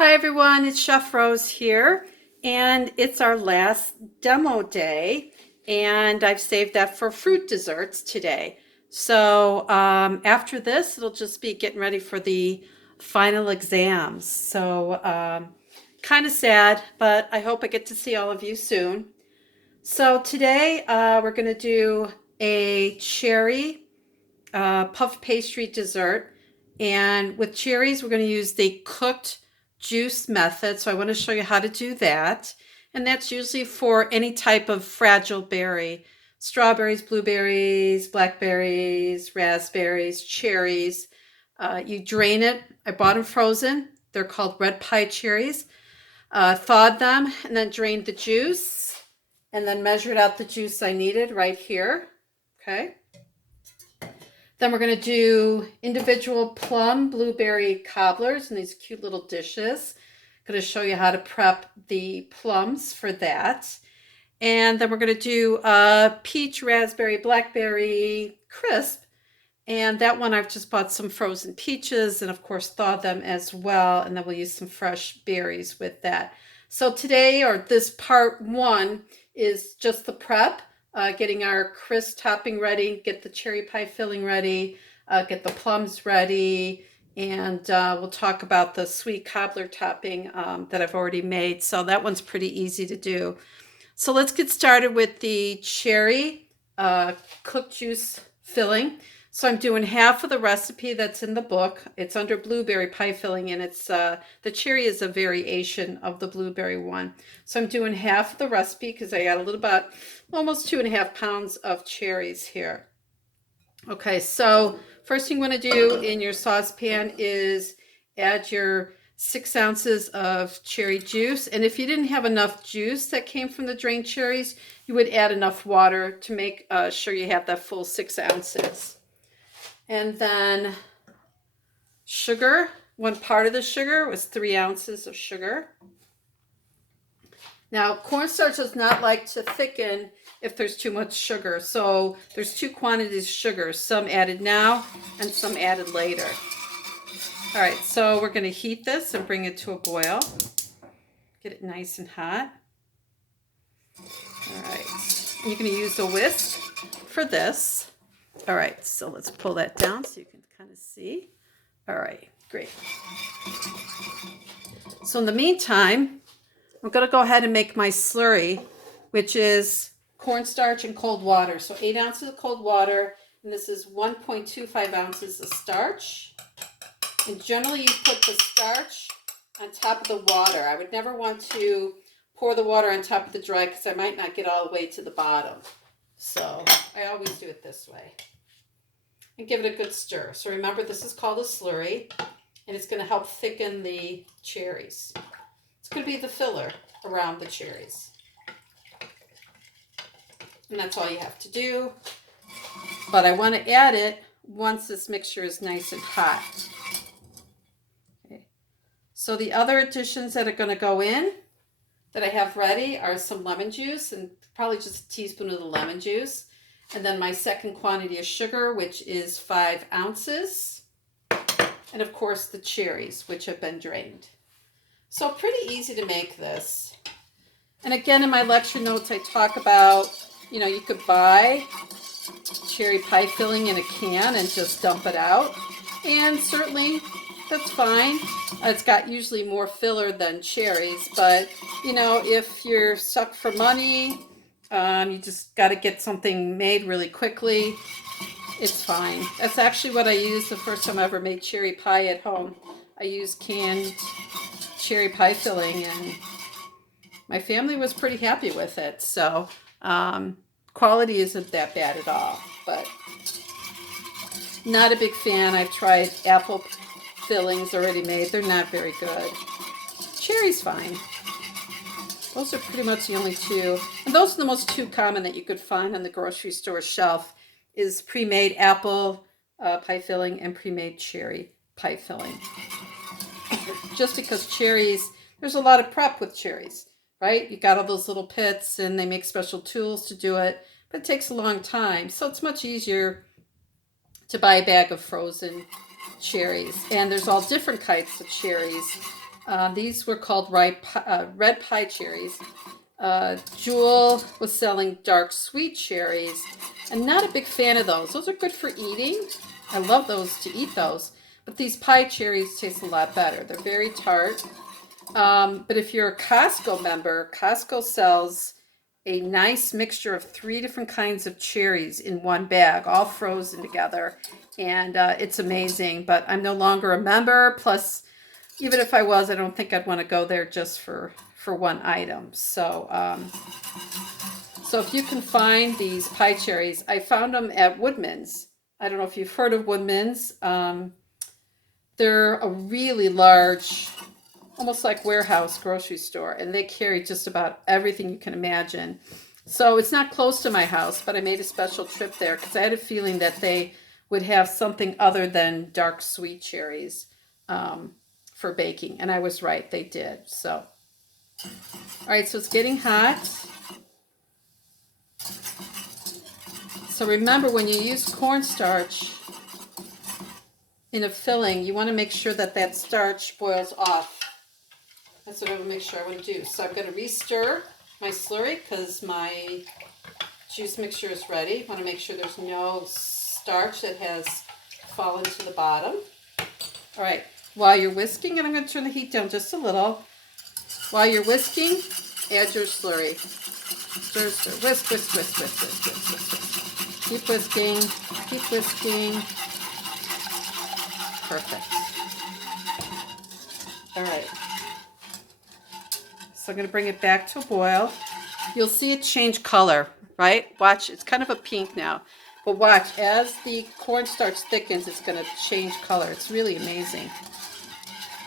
Hi everyone, it's Chef Rose here, and it's our last demo day, and I've saved that for fruit desserts today. So after this, it'll just be getting ready for the final exams. So kind of sad, but I hope I get to see all of you soon. So today we're going to do a cherry puff pastry dessert. And with cherries, we're going to use the cooked juice method. So I want to show you how to do that. And that's usually for any type of fragile berry: strawberries, blueberries, blackberries, raspberries, cherries. You drain it. I bought them frozen. They're called red pie cherries. Thawed them and then drained the juice and then measured out the juice I needed right here. Okay. Then we're going to do individual plum blueberry cobblers in these cute little dishes. I'm going to show you how to prep the plums for that. And then we're going to do a peach, raspberry, blackberry crisp. And that one I've just bought some frozen peaches and of course thawed them as well. And then we'll use some fresh berries with that. So today, or this part one, is just the prep. Getting our crisp topping ready, get the cherry pie filling ready, get the plums ready, and we'll talk about the sweet cobbler topping that I've already made. So that one's pretty easy to do. So let's get started with the cherry cooked juice filling. So I'm doing half of the recipe that's in the book. It's under blueberry pie filling, and it's the cherry is a variation of the blueberry one. So I'm doing half of the recipe because I got a little about almost 2.5 pounds of cherries here. Okay, so first thing you want to do in your saucepan is add your 6 ounces of cherry juice. And if you didn't have enough juice that came from the drained cherries, you would add enough water to make sure you have that full 6 ounces. And then sugar. One part of the sugar was 3 ounces of sugar. Now, cornstarch does not like to thicken if there's too much sugar. So there's two quantities of sugar, some added now and some added later. All right, so we're going to heat this and bring it to a boil. Get it nice and hot. All right, and you're going to use a whisk for this. All right, so let's pull that down so you can kind of see. All right, great. So in the meantime, I'm going to go ahead and make my slurry, which is cornstarch and cold water. So 8 ounces of cold water, and this is 1.25 ounces of starch. And generally you put the starch on top of the water. I would never want to pour the water on top of the dry because I might not get all the way to the bottom. So I always do it this way. And give it a good stir. So remember, this is called a slurry, and it's going to help thicken the cherries. It's going to be the filler around the cherries. And that's all you have to do. But I want to add it once this mixture is nice and hot. Okay. So the other additions that are going to go in that I have ready are some lemon juice, and probably just a teaspoon of the lemon juice. And then my second quantity of sugar, which is 5 ounces. And of course the cherries, which have been drained. So pretty easy to make this. And again, in my lecture notes, I talk about, you could buy cherry pie filling in a can and just dump it out. And certainly that's fine. It's got usually more filler than cherries, but if you're stuck for money, you just got to get something made really quickly, it's fine. That's actually what I used the first time I ever made cherry pie at home. I used canned cherry pie filling, and my family was pretty happy with it. So quality isn't that bad at all, but not a big fan. I've tried apple fillings already made. They're not very good. Cherry's fine. Those are pretty much the only two. And those are the most two common that you could find on the grocery store shelf, is pre-made apple pie filling and pre-made cherry pie filling. Just because cherries, there's a lot of prep with cherries, right? You got all those little pits and they make special tools to do it, but it takes a long time. So it's much easier to buy a bag of frozen cherries. And there's all different types of cherries. These were called red pie cherries. Jewel was selling dark sweet cherries. I'm not a big fan of those. Those are good for eating. I love those to eat those. But these pie cherries taste a lot better. They're very tart. But if you're a Costco member, Costco sells a nice mixture of 3 different kinds of cherries in one bag, all frozen together. And it's amazing. But I'm no longer a member. Plus, even if I was, I don't think I'd want to go there just for one item. So, so if you can find these pie cherries, I found them at Woodman's. I don't know if you've heard of Woodman's. They're a really large, almost like warehouse grocery store, and they carry just about everything you can imagine. So it's not close to my house, but I made a special trip there because I had a feeling that they would have something other than dark sweet cherries for baking, and I was right, they did. So, all right, so it's getting hot. So remember, when you use cornstarch in a filling, you want to make sure that that starch boils off. That's what I want to make sure I want to do. So I'm going to re-stir my slurry because my juice mixture is ready. I want to make sure there's no starch that has fallen to the bottom. All right, while you're whisking, and I'm going to turn the heat down just a little. While you're whisking, add your slurry. Stir, stir, whisk, whisk, whisk, whisk, whisk, whisk, whisk, whisk. Keep whisking, keep whisking. Perfect. All right. So I'm going to bring it back to a boil. You'll see it change color, right? Watch, it's kind of a pink now. But watch, as the cornstarch thickens, it's going to change color. It's really amazing.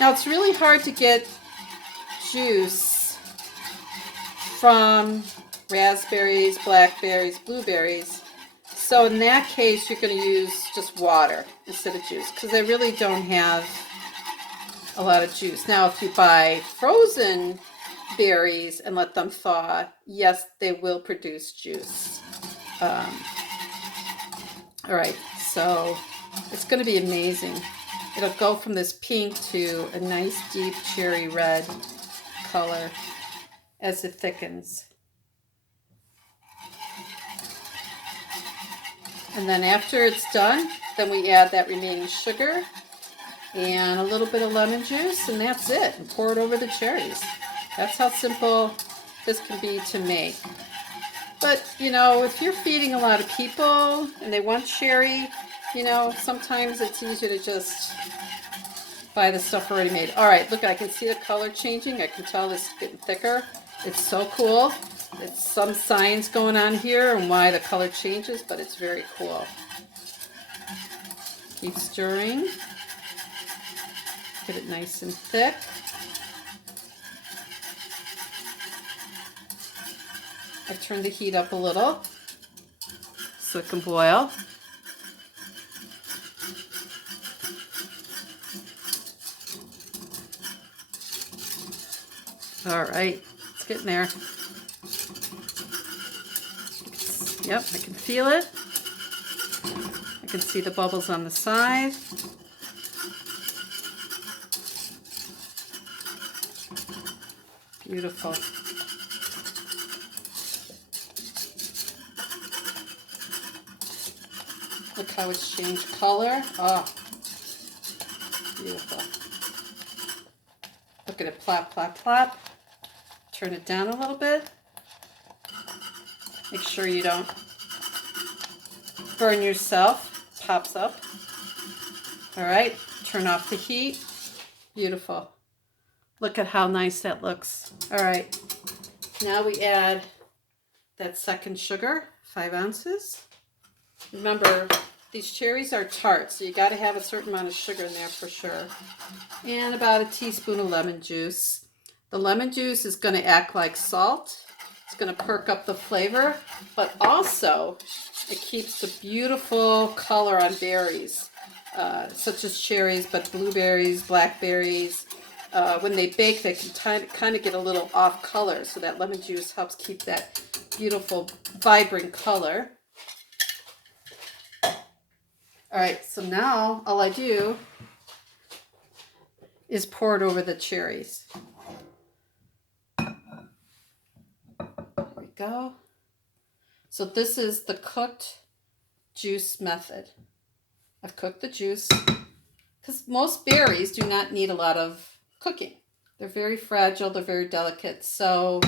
Now, it's really hard to get juice from raspberries, blackberries, blueberries. So in that case, you're going to use just water instead of juice because they really don't have a lot of juice. Now, if you buy frozen berries and let them thaw, yes, they will produce juice. All right, so it's going to be amazing. It'll go from this pink to a nice deep cherry red color as it thickens. And then after it's done, then we add that remaining sugar and a little bit of lemon juice, and that's it. And pour it over the cherries. That's how simple this can be to make. But, you know, if you're feeding a lot of people and they want cherry, you know, sometimes it's easier to just buy the stuff already made. All right, look, I can see the color changing. I can tell this is getting thicker. It's so cool. It's some science going on here and why the color changes, but it's very cool. Keep stirring. Get it nice and thick. I've turned the heat up a little so it can boil. All right, it's getting there. Yep, I can feel it. I can see the bubbles on the side. Beautiful. Look how it's changed color. Oh, beautiful. Look at it, plop, plop, plop. Turn it down a little bit. Make sure you don't burn yourself. Pops up. All right, turn off the heat. Beautiful. Look at how nice that looks. All right, now we add that second sugar, 5 ounces. Remember, these cherries are tart, so you got to have a certain amount of sugar in there for sure. And about a teaspoon of lemon juice. The lemon juice is going to act like salt. It's going to perk up the flavor, but also it keeps the beautiful color on berries, such as cherries, but blueberries, blackberries. When they bake, they can kind of get a little off color, so that lemon juice helps keep that beautiful, vibrant color. All right, so now all I do is poured over the cherries. There we go. So this is the cooked juice method. I've cooked the juice because most berries do not need a lot of cooking. They're very fragile, they're very delicate. So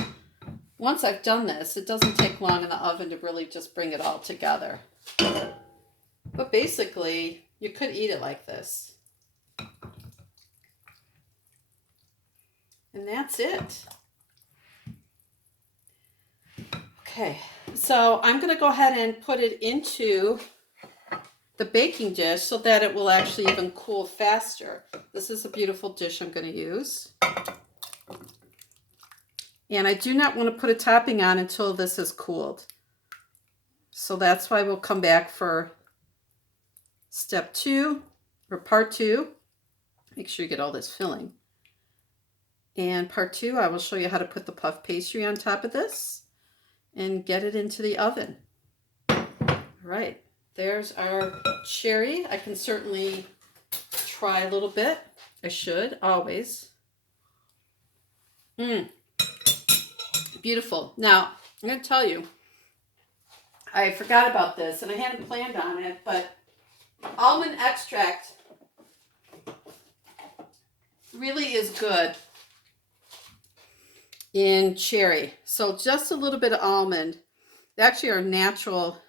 once I've done this, it doesn't take long in the oven to really just bring it all together. But basically, you could eat it like this. And that's it. Okay, so I'm going to go ahead and put it into the baking dish so that it will actually even cool faster. This is a beautiful dish I'm going to use. And I do not want to put a topping on until this is cooled. So that's why we'll come back for step 2 or part 2. Make sure you get all this filling. And part 2, I will show you how to put the puff pastry on top of this and get it into the oven. All right, there's our cherry. I can certainly try a little bit. I should, always. Beautiful. Now, I'm going to tell you, I forgot about this and I hadn't planned on it, but almond extract really is good in cherry. So just a little bit of almond. They actually are natural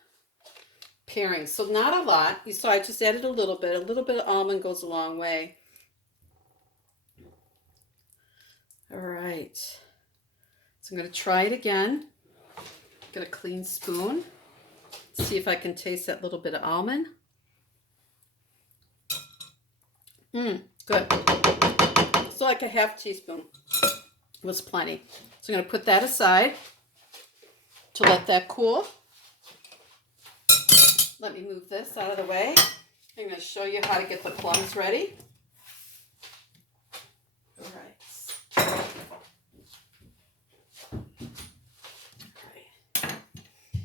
pairings. So not a lot. You saw I just added a little bit. A little bit of almond goes a long way. All right. So I'm going to try it again. Get a clean spoon. See if I can taste that little bit of almond. Good. So like a half teaspoon was plenty. So I'm going to put that aside to let that cool. Let me move this out of the way. I'm going to show you how to get the plums ready. All right.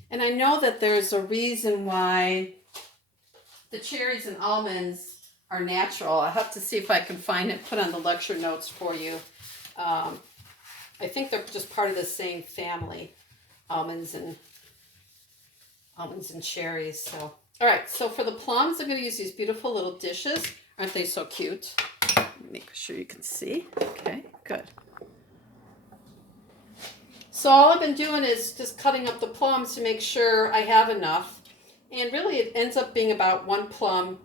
And I know that there's a reason why the cherries and almonds are natural. I'll have to see if I can find it, put on the lecture notes for you. I think they're just part of the same family, almonds and cherries. So, all right. So for the plums, I'm going to use these beautiful little dishes. Aren't they so cute? Make sure you can see. Okay, good. So all I've been doing is just cutting up the plums to make sure I have enough. And really it ends up being about 1 plum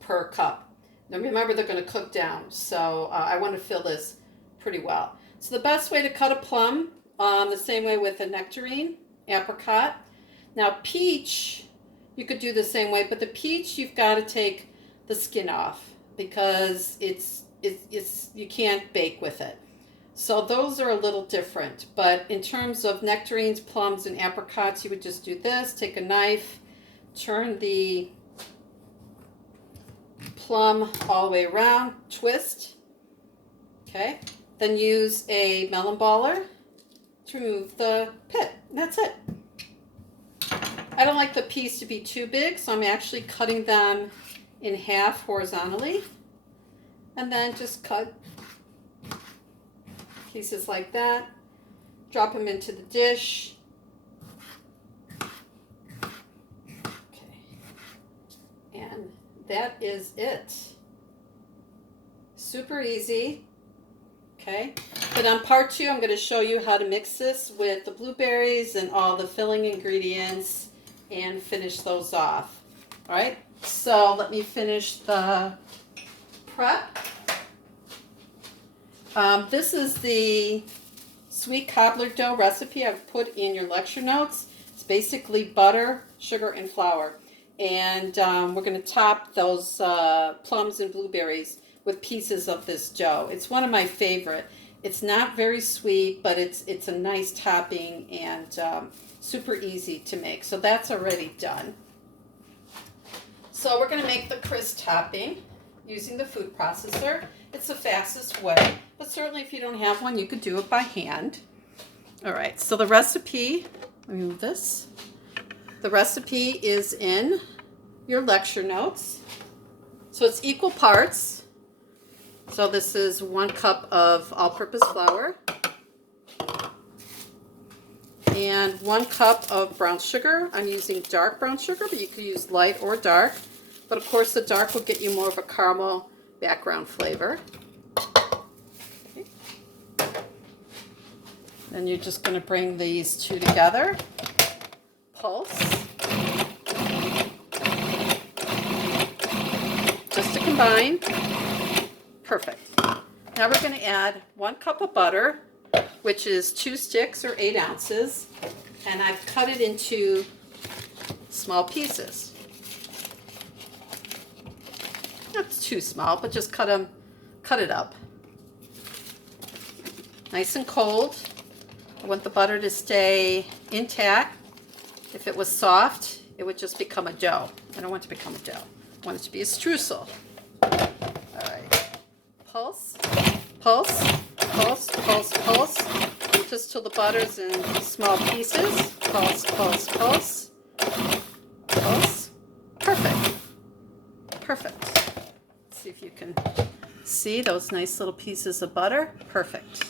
per cup. Now remember, they're going to cook down, so I want to fill this pretty well. So the best way to cut a plum, the same way with a nectarine, apricot. Now peach, you could do the same way, but the peach you've got to take the skin off because it's you can't bake with it. So those are a little different, but in terms of nectarines, plums, and apricots, you would just do this, take a knife, turn the plum all the way around, twist, okay? Then use a melon baller to remove the pit, and that's it. I don't like the piece to be too big, so I'm actually cutting them in half horizontally, and then just cut pieces like that, drop them into the dish. Okay, and that is it. Super easy. Okay, but on part 2, I'm going to show you how to mix this with the blueberries and all the filling ingredients and finish those off. All right, so let me finish the prep. This is the sweet cobbler dough recipe I've put in your lecture notes. It's basically butter, sugar, and flour. And we're going to top those plums and blueberries with pieces of this dough. It's one of my favorite. It's not very sweet, but it's a nice topping and super easy to make. So that's already done. So we're going to make the crisp topping using the food processor. It's the fastest way, but certainly if you don't have one, you could do it by hand. All right, so the recipe, let me move this. The recipe is in your lecture notes. So it's equal parts So this is 1 cup of all-purpose flour and 1 cup of brown sugar. I'm using dark brown sugar, but you could use light or dark. But of course the dark will get you more of a caramel background flavor. Okay. Then you're just going to bring these two together. Pulse. Just to combine. Perfect. Now we're going to add 1 cup of butter, which is 2 sticks or 8 ounces, and I've cut it into small pieces. Not too small, but just cut it up. Nice and cold. I want the butter to stay intact. If it was soft, it would just become a dough. I don't want it to become a dough. I want it to be a streusel. All right. Pulse, pulse, pulse, pulse, pulse, just till the butter's in small pieces. Pulse, pulse, pulse, pulse. Perfect. Perfect. Let's see if you can see those nice little pieces of butter. Perfect.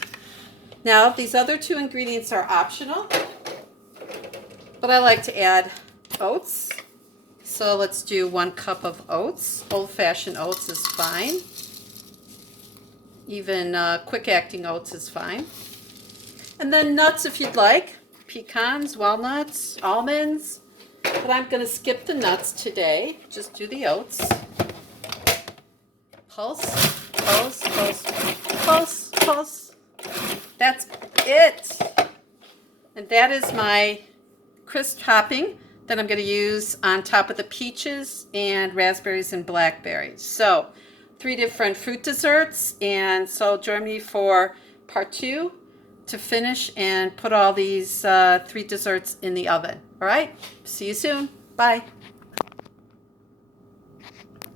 Now, these other 2 ingredients are optional, but I like to add oats. So let's do 1 cup of oats. Old-fashioned oats is fine. Even quick-acting oats is fine. And then nuts if you'd like. Pecans, walnuts, almonds. But I'm going to skip the nuts today. Just do the oats. Pulse, pulse, pulse, pulse, pulse. That's it. And that is my crisp topping that I'm going to use on top of the peaches and raspberries and blackberries. So 3 different fruit desserts, and so join me for part 2 to finish and put all these 3 desserts in the oven. All right, see you soon. Bye.